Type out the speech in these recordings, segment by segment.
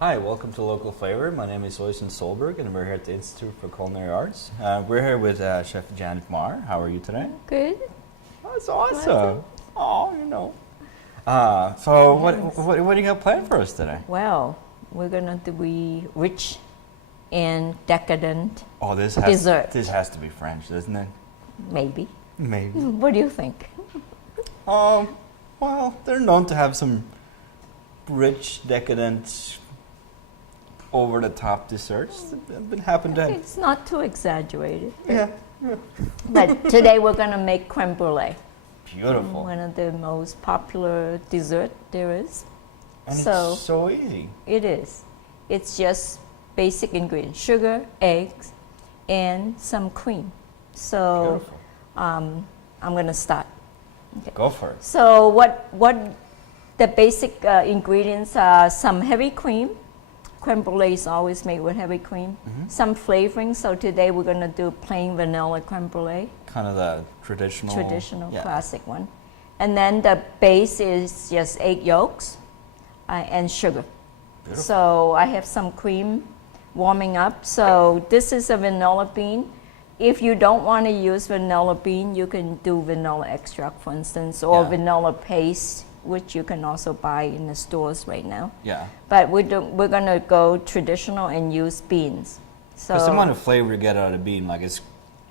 Hi, welcome to Local Flavor. My name is Oystein Solberg, and we're here at the Institute for Culinary Arts. We're here with Chef Janet Marr. How are you today? Good. Oh, that's awesome. Oh, you know. So, what do you got planned for us today? Well, we're gonna be rich and decadent Oh, this dessert. has to be French, doesn't it? Maybe. Maybe. What do you think? Well, they're known to have some rich, decadent, over-the-top desserts that happen to. It's not too exaggerated. Yeah. But today we're gonna make creme brulee. Beautiful. One of the most popular dessert there is. And So- it's so easy. It is. It's just basic ingredients: sugar, eggs, and some cream. So Beautiful. I'm gonna start. Go for it. So what the basic ingredients are: some heavy cream. Creme brulee is always made with heavy cream. Some flavoring. So today we're gonna do plain vanilla creme brulee, Kind of the traditional. Yeah. classic one. And then the base is just egg yolks and sugar. Beautiful. So I have some cream warming up. So this is a vanilla bean. If you don't want to use vanilla bean, you can do vanilla extract, for instance, or Yeah. vanilla paste, which you can also buy in the stores right now. Yeah. But we're gonna go traditional and use beans. So Because the amount of flavor you get out of the bean, like it's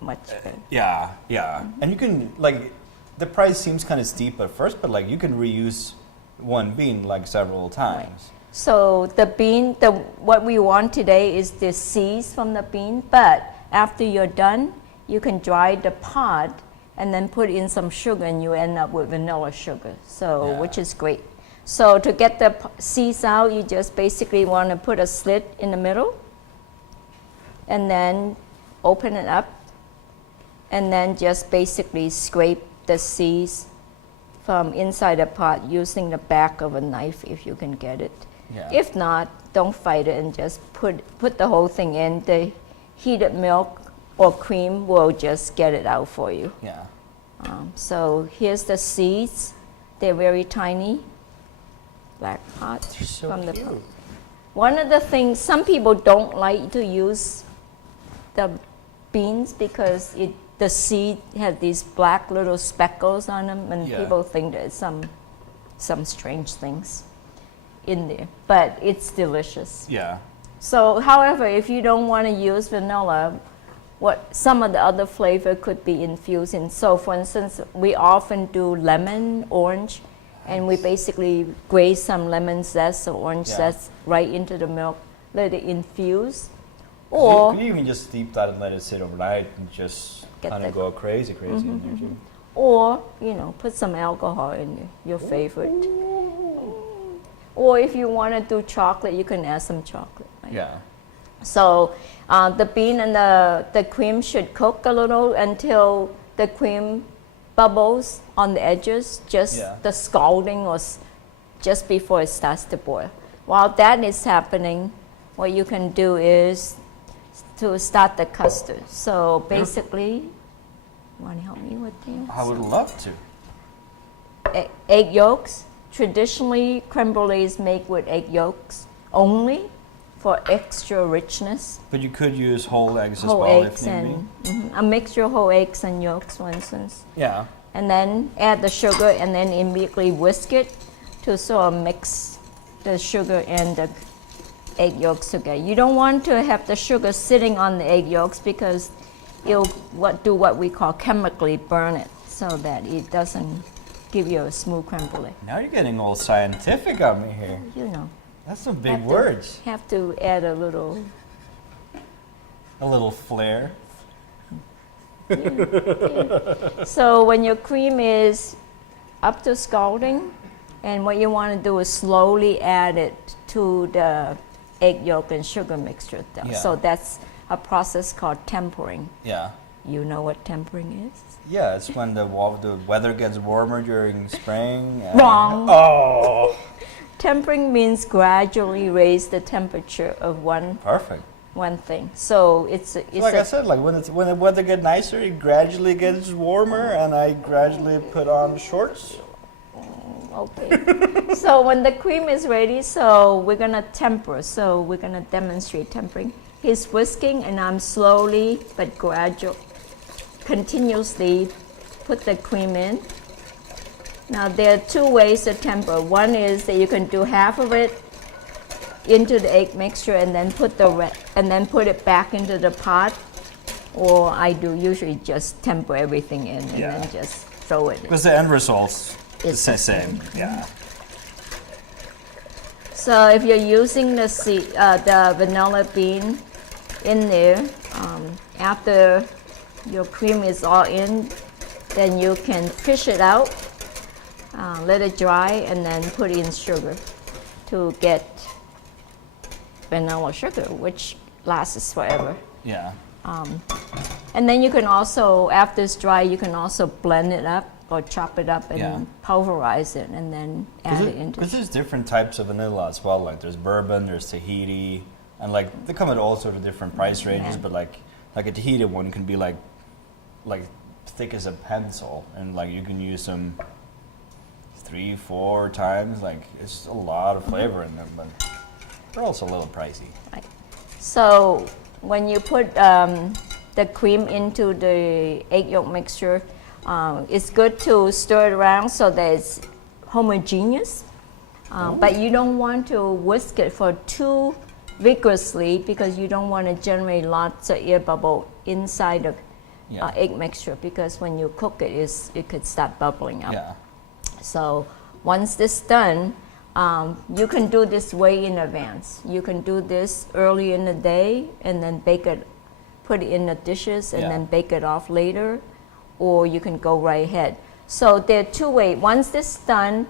much good. yeah. And you can like the price seems kind of steep at first, but like you can reuse one bean like several times. So the bean, what we want today is the seeds from the bean. But after you're done, you can dry the pod and then put in some sugar, and you end up with vanilla sugar. So Yeah. which is great. So to get the seeds out, you just basically want to put a slit in the middle, and then open it up, and then just basically scrape the seeds from inside the pot using the back of a knife if you can get it. Yeah. If not, don't fight it and just put the whole thing in. The heated milk or cream will just get it out for you. Yeah. So here's the seeds. They're very tiny, black pods They're so from the cute. pot. One of the things, some people don't like to use the beans because the seed has these black little speckles on them, and Yeah. people think there's some strange things in there. But it's delicious. Yeah. So, however, if you don't want to use vanilla, some of the other flavor could be infused in. So, for instance, we often do lemon, orange, and we basically graze some lemon zest or orange Yeah. zest right into the milk, let it infuse. You Or, could even just steep that and let it sit overnight and just Get kind of the- go crazy in there too. or put some alcohol in there, your favorite. Or if you want to do chocolate, you can add some chocolate. Right? Yeah. So the bean and the cream should cook a little until the cream bubbles on the edges, just Yeah. the scalding or just before it starts to boil. While that is happening, what you can do is to start the custard. So basically, want to help me with this? I would love to. Egg yolks. Traditionally, creme brulee is made with egg yolks only for extra richness. But you could use whole eggs as Whole well eggs if need and a mixture of whole eggs and yolks, for instance. be. Yeah. And then add the sugar and then immediately whisk it to sort of mix the sugar and the egg yolks together. You don't want to have the sugar sitting on the egg yolks because it'll do what we call chemically burn it so that it doesn't give you a smooth creme brulee. Now you're getting all scientific on me here. You know. That's some big Have to- words. Have to add a little. A little flair. So when your cream is up to scalding, and what you want to do is slowly add it to the egg yolk and sugar mixture. Yeah. So that's a process called tempering. Yeah. You know what tempering is? Yeah, it's when the weather gets warmer during spring. and- Wrong. Oh, Tempering means gradually raise the temperature of one perfect. thing. So it's Like I said, like when the weather gets nicer, it gradually gets warmer, and I gradually put on shorts. Okay. So when the cream is ready, so we're gonna temper. So we're gonna demonstrate tempering. He's whisking, and I'm slowly but continuously put the cream in. Now there are two ways to temper. One is that you can do half of it into the egg mixture and then put it back into the pot, or I do usually just temper everything in and then just throw it in. Because the end result's It's the the same. Yeah. So if you're using the vanilla bean in there, after your cream is all in, then you can fish it out, let it dry, and then put in sugar to get vanilla sugar, which lasts forever. Yeah. And then you can also, after it's dry, you can also blend it up or chop it up and pulverize it and then add it into. Because there's different types of vanilla as well. Like there's bourbon, there's Tahiti, and like they come at all sorts of different price ranges. But like a Tahiti one can be like thick as a pencil, and like you can use them 3-4 times. Like it's a lot of flavor in them, but they're also a little pricey. Right. So when you put the cream into the egg yolk mixture, it's good to stir it around so that it's homogeneous. But you don't want to whisk it for too vigorously because you don't want to generate lots of air bubble inside the egg mixture, because when you cook it, it could start bubbling up. Yeah. So once this is done, you can do this way in advance. You can do this early in the day and then bake it, put it in the dishes and then bake it off later, or you can go right ahead. So there are two ways. Once this is done,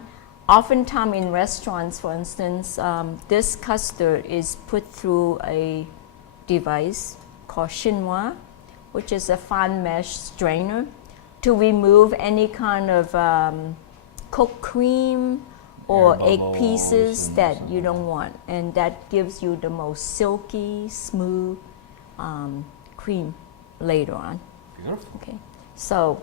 oftentimes in restaurants, for instance, this custard is put through a device called chinois, which is a fine mesh strainer, to remove any kind of cooked cream or egg pieces that you don't want, and that gives you the most silky, smooth cream later on. Beautiful. Okay, so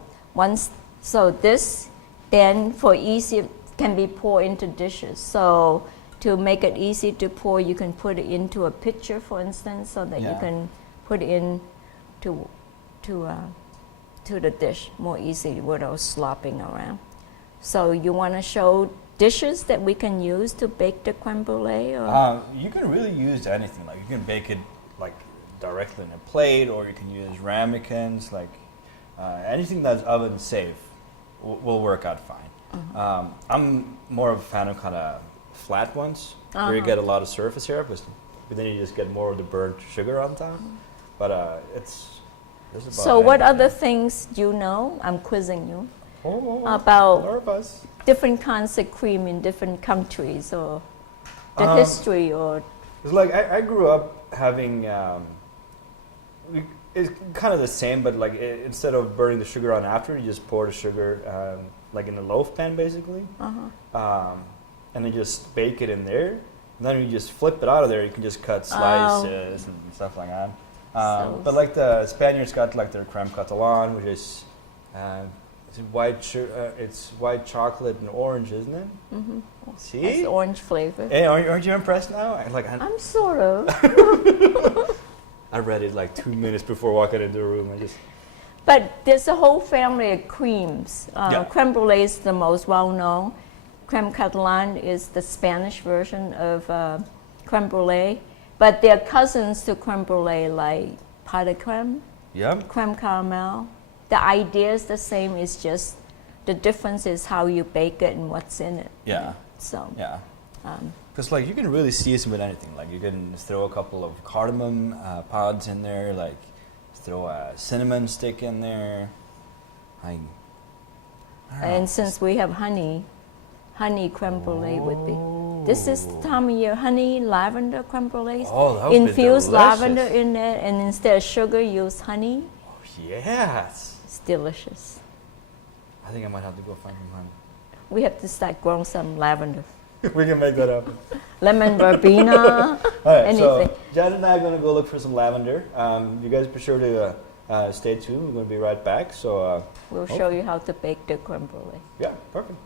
this then for easy can be poured into dishes. So to make it easy to pour, you can put it into a pitcher, for instance, so that you can put it in to the dish more easily without slopping around. So you want to show dishes that we can use to bake the creme brulee? Or? You can really use anything. Like you can bake it like directly in a plate, or you can use ramekins. Like anything that's oven safe will work out fine. I'm more of a fan of kind of flat ones where you get a lot of surface area, but then you just get more of the burnt sugar on top. But it's so what other things do you know? I'm quizzing you about different kinds of cream in different countries, or the history, or. It's like I grew up having. It's kind of the same, but like instead of burning the sugar on after, you just pour the sugar like in a loaf pan, basically, and then just bake it in there. And then you just flip it out of there. You can just cut slices and stuff like that. But like the Spaniards got like their creme catalan, which is it's white chocolate and orange, isn't it? Mm-hmm. See, it's orange flavor. Hey, aren't you impressed now? I'm sort of. I read it like 2 minutes before walking into the room. But there's a whole family of creams. Creme brulee is the most well-known. Creme catalan is the Spanish version of creme brulee. But they're cousins to creme brulee, like pâte de crème, creme caramel. The idea is the same. It's just the difference is how you bake it and what's in it. Yeah. So. Yeah. Because like you can really season with anything. Like you can throw a couple of cardamom pods in there. Like throw a cinnamon stick in there. And since we have honey creme brulee would be. This is the time of year, honey lavender creme brulee. Oh, that would infuse be lavender in there, and instead of sugar, use honey. Oh, yes. It's delicious. I think I might have to go find some honey. We have to start growing some lavender. We can make that happen. Lemon verbena, anything. So Jan and I are going to go look for some lavender. You guys be sure to stay tuned. We're going to be right back. So we'll show you how to bake the creme brulee. Yeah, perfect.